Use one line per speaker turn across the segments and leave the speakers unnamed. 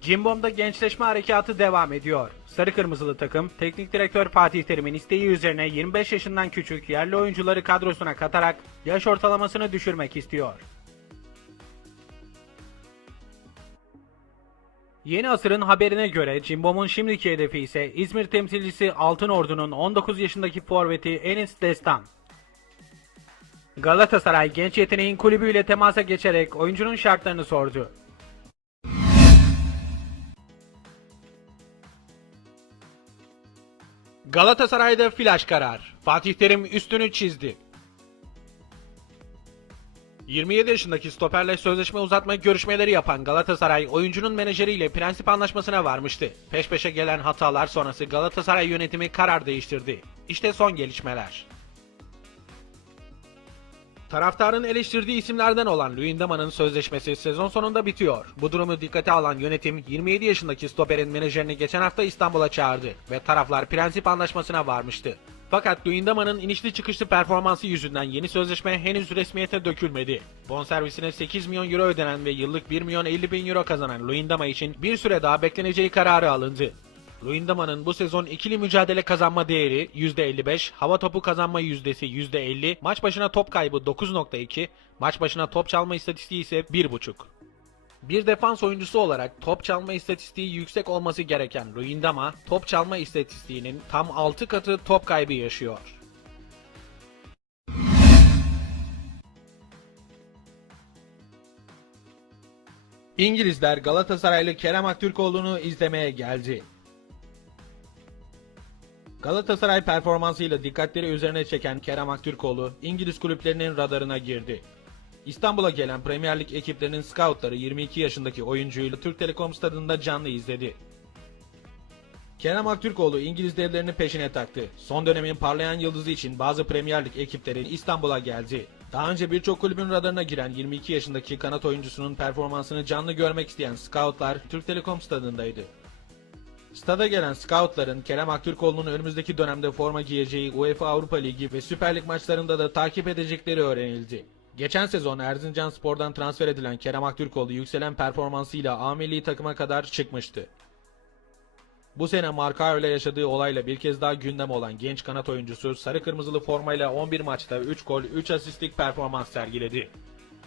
Cimbom'da gençleşme harekatı devam ediyor. Sarı Kırmızılı takım, teknik direktör Fatih Terim'in isteği üzerine 25 yaşından küçük yerli oyuncuları kadrosuna katarak yaş ortalamasını düşürmek istiyor. Yeni asırın haberine göre Cimbom'un şimdiki hedefi ise İzmir temsilcisi Altın Ordu'nun 19 yaşındaki forveti Enis Destan. Galatasaray genç yeteneğin kulübüyle temasa geçerek oyuncunun şartlarını sordu. Galatasaray'da flash karar. Fatih Terim üstünü çizdi. 27 yaşındaki stoperle sözleşme uzatma görüşmeleri yapan Galatasaray oyuncunun menajeriyle prensip anlaşmasına varmıştı. Peş peşe gelen hatalar sonrası Galatasaray yönetimi karar değiştirdi. İşte son gelişmeler. Taraftarın eleştirdiği isimlerden olan Luyendama'nın sözleşmesi sezon sonunda bitiyor. Bu durumu dikkate alan yönetim 27 yaşındaki stoperin menajerini geçen hafta İstanbul'a çağırdı ve taraflar prensip anlaşmasına varmıştı. Fakat Luyendama'nın inişli çıkışlı performansı yüzünden yeni sözleşme henüz resmiyete dökülmedi. Bonservisine 8 milyon euro ödenen ve yıllık 1 milyon 50 bin euro kazanan Luyendama için bir süre daha bekleneceği kararı alındı. Luyendama'nın bu sezon ikili mücadele kazanma değeri %55, hava topu kazanma yüzdesi %50, maç başına top kaybı 9.2, maç başına top çalma istatistiği ise 1.5. Bir defans oyuncusu olarak top çalma istatistiği yüksek olması gereken Luyendama, top çalma istatistiğinin tam 6 katı top kaybı yaşıyor. İngilizler Galatasaraylı Kerem Aktürkoğlu'nu izlemeye geldi. Galatasaray performansıyla dikkatleri üzerine çeken Kerem Aktürkoğlu, İngiliz kulüplerinin radarına girdi. İstanbul'a gelen Premier Lig ekiplerinin scoutları 22 yaşındaki oyuncuyu Türk Telekom stadında canlı izledi. Kerem Aktürkoğlu İngiliz devlerini peşine taktı. Son dönemin parlayan yıldızı için bazı Premier Lig ekipleri İstanbul'a geldi. Daha önce birçok kulübün radarına giren 22 yaşındaki kanat oyuncusunun performansını canlı görmek isteyen scoutlar Türk Telekom stadındaydı. Stada gelen scoutların Kerem Aktürkoğlu'nun önümüzdeki dönemde forma giyeceği UEFA Avrupa Ligi ve Süper Lig maçlarında da takip edecekleri öğrenildi. Geçen sezon Erzincan Spor'dan transfer edilen Kerem Aktürkoğlu yükselen performansıyla A milli takıma kadar çıkmıştı. Bu sene Marka ile yaşadığı olayla bir kez daha gündem olan genç kanat oyuncusu sarı kırmızılı formayla 11 maçta 3 gol 3 asistlik performans sergiledi.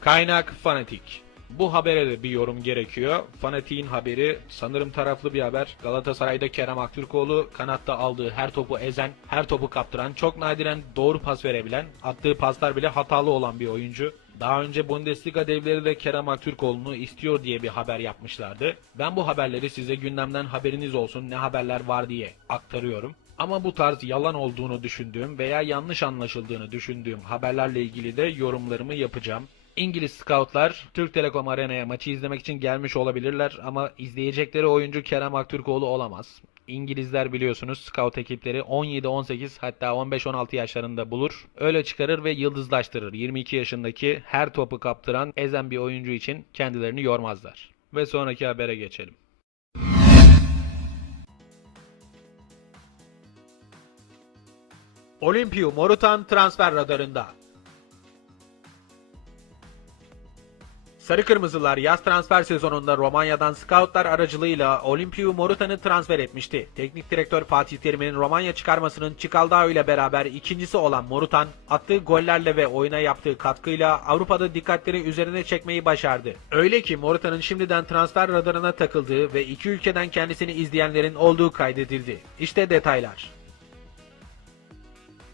Kaynak Fanatik bu habere de bir yorum gerekiyor. Fanatik'in haberi sanırım taraflı bir haber. Galatasaray'da Kerem Aktürkoğlu kanatta aldığı her topu ezen, her topu kaptıran, çok nadiren doğru pas verebilen, attığı paslar bile hatalı olan bir oyuncu. Daha önce Bundesliga devleri de Kerem Aktürkoğlu'nu istiyor diye bir haber yapmışlardı. Ben bu haberleri size gündemden haberiniz olsun ne haberler var diye aktarıyorum. Ama bu tarz yalan olduğunu düşündüğüm veya yanlış anlaşıldığını düşündüğüm haberlerle ilgili de yorumlarımı yapacağım. İngiliz scoutlar Türk Telekom Arena'ya maçı izlemek için gelmiş olabilirler ama izleyecekleri oyuncu Kerem Aktürkoğlu olamaz. İngilizler biliyorsunuz scout ekipleri 17-18 hatta 15-16 yaşlarında bulur. Öyle çıkarır ve yıldızlaştırır. 22 yaşındaki her topu kaptıran ezen bir oyuncu için kendilerini yormazlar. Ve sonraki habere geçelim. Olimpiyo Morutan transfer radarında. Sarı Kırmızılar yaz transfer sezonunda Romanya'dan scoutlar aracılığıyla Olimpiyo Morutan'ı transfer etmişti. Teknik direktör Fatih Terim'in Romanya çıkarmasının Çikaldao ile beraber ikincisi olan Morutan, attığı gollerle ve oyuna yaptığı katkıyla Avrupa'da dikkatleri üzerine çekmeyi başardı. Öyle ki Morutan'ın şimdiden transfer radarına takıldığı ve iki ülkeden kendisini izleyenlerin olduğu kaydedildi. İşte detaylar.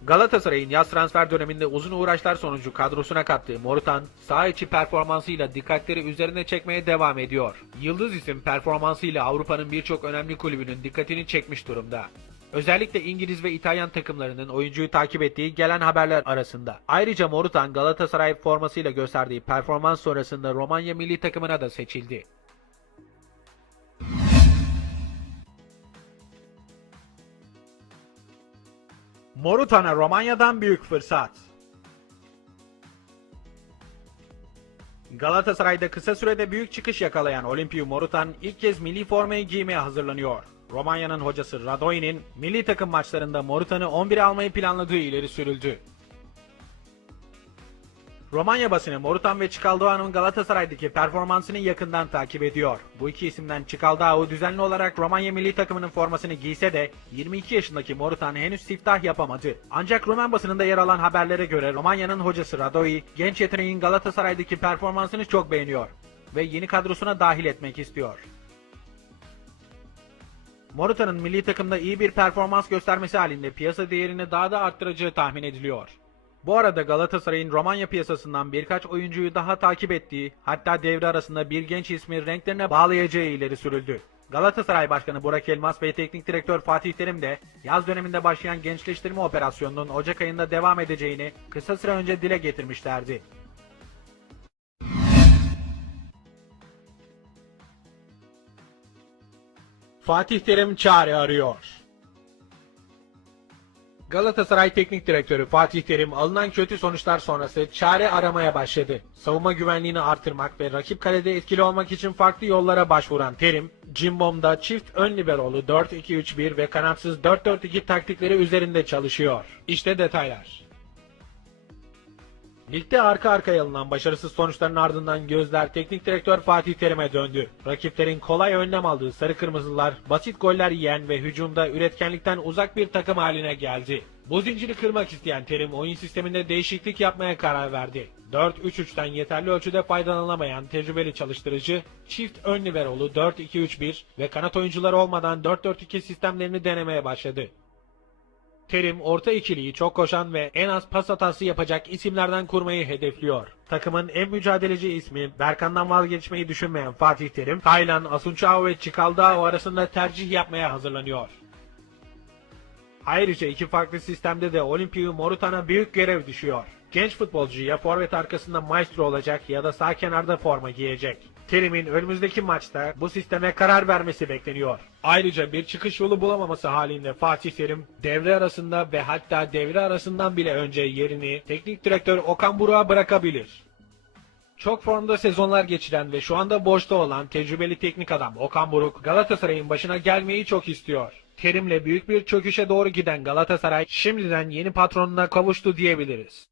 Galatasaray'ın yaz transfer döneminde uzun uğraşlar sonucu kadrosuna kattığı Morutan, saha içi performansıyla dikkatleri üzerine çekmeye devam ediyor. Yıldız isim performansıyla Avrupa'nın birçok önemli kulübünün dikkatini çekmiş durumda. Özellikle İngiliz ve İtalyan takımlarının oyuncuyu takip ettiği gelen haberler arasında. Ayrıca Morutan Galatasaray formasıyla gösterdiği performans sonrasında Romanya milli takımına da seçildi. Morutan'a Romanya'dan büyük fırsat. Galatasaray'da kısa sürede büyük çıkış yakalayan Olimpiyu Morutan ilk kez milli formayı giymeye hazırlanıyor. Romanya'nın hocası Radoi'nin milli takım maçlarında Morutan'ı 11'e almayı planladığı ileri sürüldü. Romanya basını Morutan ve Çikaldao'nun Galatasaray'daki performansını yakından takip ediyor. Bu iki isimden Çikaldao düzenli olarak Romanya milli takımının formasını giyse de 22 yaşındaki Morutan henüz siftah yapamadı. Ancak Roman basınında yer alan haberlere göre Romanya'nın hocası Radoi genç yeteneğin Galatasaray'daki performansını çok beğeniyor ve yeni kadrosuna dahil etmek istiyor. Morutan'ın milli takımda iyi bir performans göstermesi halinde piyasa değerini daha da arttıracağı tahmin ediliyor. Bu arada Galatasaray'ın Romanya piyasasından birkaç oyuncuyu daha takip ettiği, hatta devre arasında bir genç ismi renklerine bağlayacağı ileri sürüldü. Galatasaray Başkanı Burak Elmas ve Teknik Direktör Fatih Terim de yaz döneminde başlayan gençleştirme operasyonunun Ocak ayında devam edeceğini kısa süre önce dile getirmişlerdi. Fatih Terim çare arıyor. Galatasaray Teknik Direktörü Fatih Terim alınan kötü sonuçlar sonrası çare aramaya başladı. Savunma güvenliğini artırmak ve rakip kalede etkili olmak için farklı yollara başvuran Terim, Cimbom'da çift ön liberolu 4-2-3-1 ve kanatsız 4-4-2 taktikleri üzerinde çalışıyor. İşte detaylar. Ligde arka arkaya alınan başarısız sonuçların ardından gözler teknik direktör Fatih Terim'e döndü. Rakiplerin kolay önlem aldığı sarı kırmızılar basit goller yiyen ve hücumda üretkenlikten uzak bir takım haline geldi. Bu zinciri kırmak isteyen Terim oyun sisteminde değişiklik yapmaya karar verdi. 4-3-3'ten yeterli ölçüde faydalanamayan tecrübeli çalıştırıcı, çift ön liberolu 4-2-3-1 ve kanat oyuncuları olmadan 4-4-2 sistemlerini denemeye başladı. Terim orta ikiliyi çok koşan ve en az pas hatası yapacak isimlerden kurmayı hedefliyor. Takımın en mücadeleci ismi Berkan'dan vazgeçmeyi düşünmeyen Fatih Terim, Taylan, Asunçao ve Çikaldao arasında tercih yapmaya hazırlanıyor. Ayrıca iki farklı sistemde de Olimpiyu Morutan'a büyük görev düşüyor. Genç futbolcu ya forvet arkasında maestro olacak ya da sağ kenarda forma giyecek. Terim'in önümüzdeki maçta bu sisteme karar vermesi bekleniyor. Ayrıca bir çıkış yolu bulamaması halinde Fatih Terim devre arasında ve hatta devre arasından bile önce yerini teknik direktör Okan Buruk'a bırakabilir. Çok formda sezonlar geçiren ve şu anda boşta olan tecrübeli teknik adam Okan Buruk Galatasaray'ın başına gelmeyi çok istiyor. Terim'le büyük bir çöküşe doğru giden Galatasaray şimdiden yeni patronuna kavuştu diyebiliriz.